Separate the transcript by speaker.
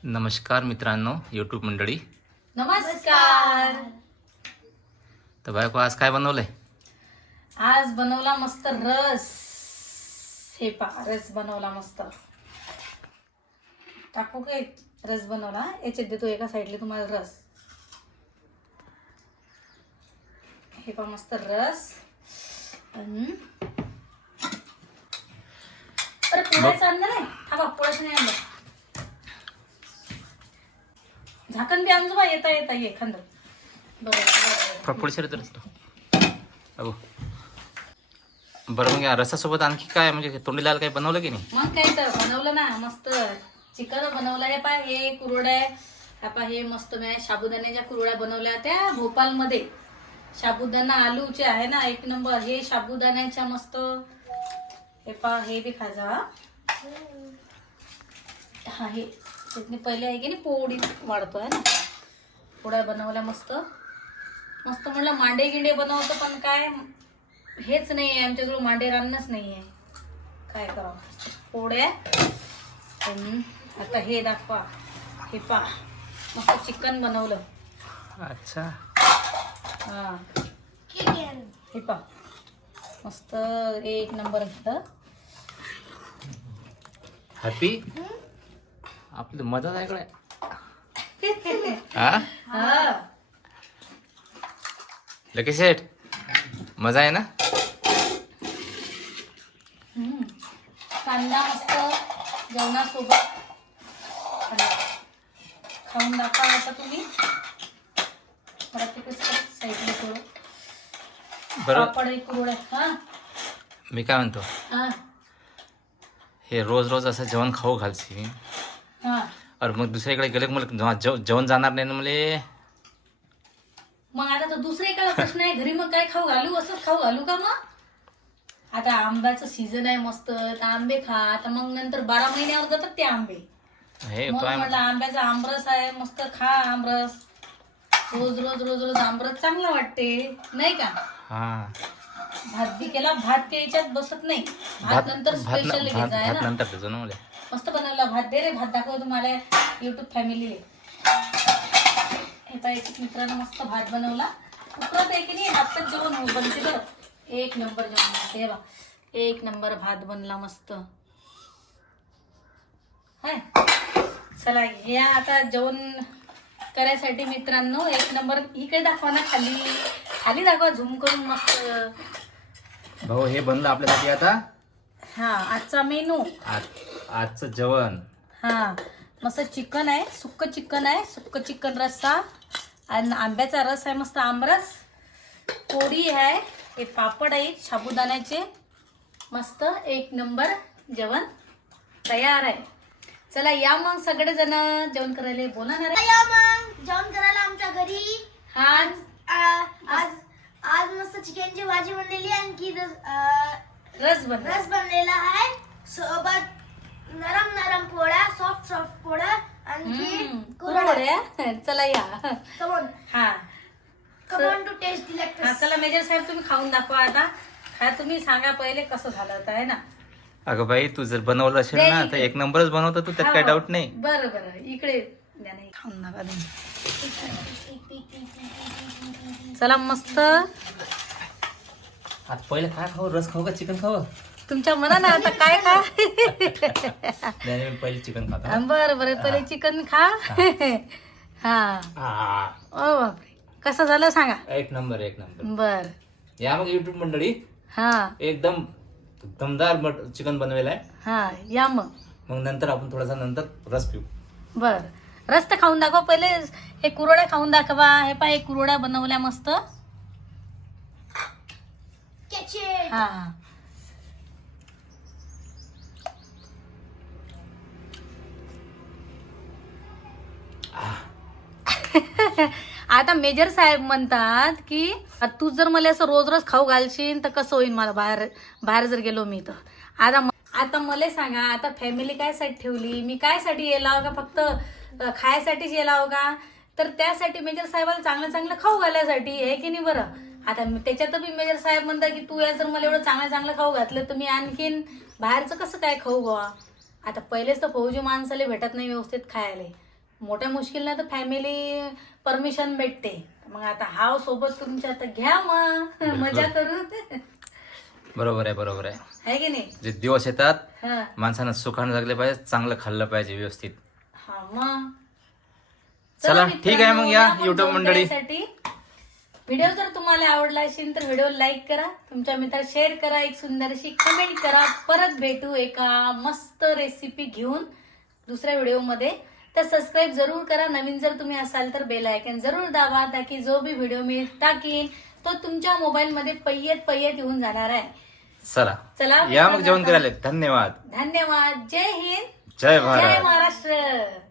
Speaker 1: नमस्कार मित्रांनो, यूट्यूब मंडळी.
Speaker 2: नमस्कार.
Speaker 1: तर बायको आज काय बनवलंय?
Speaker 2: आज बनवला मस्त रस. हे रस बनवला मस्त. टाकू काय? रस बनवला. याच्यात देतो एका साईडला तुम्हाला रस. हे पा मस्त रस. अरे पोळ्याचं आणलं नाही? थांबा, पोळ्याचं नाही आणलं. झाकण बी आणजो बा. येता येता ये खांद. बरोबर.
Speaker 1: फळफळ तर अहो बरं, मग या रसासोबत आणखी काय म्हणजे तोंडी लाल काही बनवलं की नाही?
Speaker 2: मग काय तर बनवलं ना मस्त. चिकन बनवलं. हे पाय, हे कुरवड्या. हे मस्त मी साबुदाण्याच्या कुरवड्या बनवल्या त्या भोपाळमध्ये. साबुदाणा आलूचे आहे ना, एक नंबर. हे साबुदाण्याच्या मस्त. हे पा, हे बी खाजा. हा, हे चटणी पहिले आहे की नाही, पोळी वाढतो आहे ना. पोळ्या बनवल्या मस्त मस्त. म्हणलं मांडे गिंडे बनवतो, पण काय हेच नाही आहे आमच्याकडे. मांडे रान्नच नाही आहे. काय करावं. पोळ्या. आता हे दाखवा. हे पा, मस्त चिकन बनवलं.
Speaker 1: अच्छा.
Speaker 2: हा, हे पा मस्त एक नंबर घेतलं.
Speaker 1: हॅपी आपली मदत आहे इकडे. हा,
Speaker 2: हा,
Speaker 1: लकी सेठ मजा आहे ना?
Speaker 2: कांदा मस्त जेवणासोबत खाऊन दाखवा आता तुम्ही. मला ते कसं साईडला थोडं
Speaker 1: बरं,
Speaker 2: पापड एक कुरवड्या. हा
Speaker 1: मी काय म्हणतो,
Speaker 2: हा
Speaker 1: हे रोज रोज असं जेवण खाऊ घालशी.
Speaker 2: हा.
Speaker 1: अरे मग दुसरीकडे गेले मला जेवण जाणार नाही ना मला.
Speaker 2: मग आता तर दुसरे एकाला प्रश्न आहे, घरी मग काय खाऊ घालू? असंच खाऊ घालू का? मग आता आंब्याचं सीझन आहे मस्त, तर आंबे खा. आता मग नंतर 12 महिन्यावर जातात ते आंबे.
Speaker 1: हे
Speaker 2: मग
Speaker 1: काय
Speaker 2: म्हटलं आंब्याचा आमरस आहे मस्त, खा आमरस. रोज रोज रोज रोज आमरस चांगला वाटते नाही का?
Speaker 1: हा,
Speaker 2: भात बी केला. भात काही याच्यात बसत नाही. भात नंतर स्पेशल घ्यायचा आहे
Speaker 1: भात
Speaker 2: ना.
Speaker 1: नंतर त्याचं ना मला.
Speaker 2: मस्त बनवला भात. दे रे भात, दाखव तुम्हाला युट्यूब फॅमिलीले. हे पाय, एक मित्रानं मस्त भात बनवला. उकळत आहे की नाही, आत्ताच जेवण बनते बरं. एक नंबर जेवण बनते. हे बा, एक नंबर भात बनला मस्त. हाय, चला या आता जेवण करायसाठी मित्रांनो. एक नंबर. इकडे दाखवा ना, खाली खाली दाखवा, झूम करून मस्त.
Speaker 1: भाऊ हे बनलं आपल्यासाठी आता.
Speaker 2: हा, आजचा मेनू.
Speaker 1: आजचं जेवण.
Speaker 2: हा, मस्त चिकन आहे, सुक्क चिकन आहे. सुक्क चिकन रस्सा आणि आंब्याचा रस आहे मस्त, आमरस. पोळी आहे. हे पापड आहेत साबुदाण्याचे. मस्त एक नंबर जेवण तयार आहे. चला या मग सगळेजण जेवण करायला. बोलणार आहे
Speaker 3: या मग जेवण करायला आमच्या घरी.
Speaker 2: आज
Speaker 3: आज आज मस्त चिकनची भाजी बनलेली आहे, आणखी
Speaker 2: रस बन.
Speaker 3: रस बनलेला आहे. सोबत नरम नरम पोळ्या, सॉफ्ट सॉफ्ट पोळ्या, आणखी
Speaker 2: कुरवड्या. चला या.
Speaker 3: कमॉन
Speaker 2: हा
Speaker 3: कमॉन टू टेस्ट दी
Speaker 2: हा,
Speaker 3: लेक्टस.
Speaker 2: चला मेजर साहेब तुम्ही खाऊन दाखवा आता. हा, तुम्ही सांगा पहिले कसं झालं होतं आहे ना.
Speaker 1: अगं बाई, तू जर बनवलं असेल
Speaker 2: दे
Speaker 1: ना
Speaker 2: इकडे.
Speaker 1: तर एक नंबरच बनवतो तू, त्यात
Speaker 2: हा,
Speaker 1: काय
Speaker 2: हो.
Speaker 1: डाऊट नाही.
Speaker 2: बरं बरं, इकडे द्या. नाही खाऊन नका तुम्ही. चला मस्त.
Speaker 1: आता पहिले काय खाऊ, रस खाऊ का चिकन खाऊ?
Speaker 2: तुमच्या मनानं आता काय खा.
Speaker 1: नाही, मी पहिले चिकन खातो.
Speaker 2: बरं बरं, पहिले चिकन खा. हा, ओ बापरे, कसं झालं सांगा.
Speaker 1: एक नंबर एक नंबर.
Speaker 2: बर.
Speaker 1: या मग युट्यूब मंडळी,
Speaker 2: हा
Speaker 1: एकदम दमदार चिकन बनवेल आहे.
Speaker 2: हा, या मग.
Speaker 1: मग नंतर आपण थोडासा नंतर रस पिऊ.
Speaker 2: बर, रस तर खाऊन दाखवा पहिले. हे कुरवड्या खाऊन दाखवा. हे पहा, हे कुरवड्या बनवल्या मस्त. हा, आता मेजर साहेब म्हणतात की तू जर मला असं रोज रोज खाऊ घालशील तर कसं होईल. मला बाहेर बाहेर जर गेलो मी तर. आता मला सांगा, आता फॅमिली कायसाठी ठेवली मी? कायसाठी येला का? फक्त खायसाठीच येला हो का? तर त्यासाठी मेजर साहेबाला चांगलं चांगलं खाऊ घालायसाठी आहे की नाही. बरं, आता त्याच्यात बी मेजर साहेब म्हणतात की तू या जर मला एवढं चांगलं चांगलं खाऊ घातलं तर मी आणखीन बाहेरचं कसं काय खाऊ गोवा. आता पहिलेच तर फौजी माणसाला भेटत नाही व्यवस्थित खायला. मोठ्या मुश्किलनं तर फॅमिली परमिशन भेटते. मग आता हाव सोबत तुमच्या आता घ्या मग मजा करून.
Speaker 1: बरोबर आहे
Speaker 2: आहे की नाही?
Speaker 1: जे दिवस येतात
Speaker 2: हा
Speaker 1: माणसानं सुखानं जगले पाहिजे, चांगलं खाल्लं पाहिजे व्यवस्थित.
Speaker 2: हा मग
Speaker 1: चला ठीक आहे मग या
Speaker 2: मित्रांनो,
Speaker 1: युट्यूब
Speaker 2: आपण
Speaker 1: मंडळी.
Speaker 2: जेवणासाठी व्हिडिओ जर तुम्हाला आवडला असेल तर व्हिडिओ लाईक करा, तुमच्या मित्राला शेअर करा, एक सुंदर अशी कमेंट करा. परत भेटू एका मस्त रेसिपी घेऊन दुसऱ्या व्हिडिओमध्ये. तर सबस्क्राईब जरूर करा, नवीन जर तुम्ही असाल तर बेल आयकॉन जरूर दाबा, ताकी जो भी व्हिडिओ मी टाकीन तो तुमच्या मोबाईलमध्ये पय्यत येऊन जाणार आहे.
Speaker 1: चला या मग जेवण करायला. धन्यवाद.
Speaker 2: धन्यवाद. जय हिंद,
Speaker 1: जय
Speaker 2: जय
Speaker 1: भारत.
Speaker 2: महाराष्ट्र.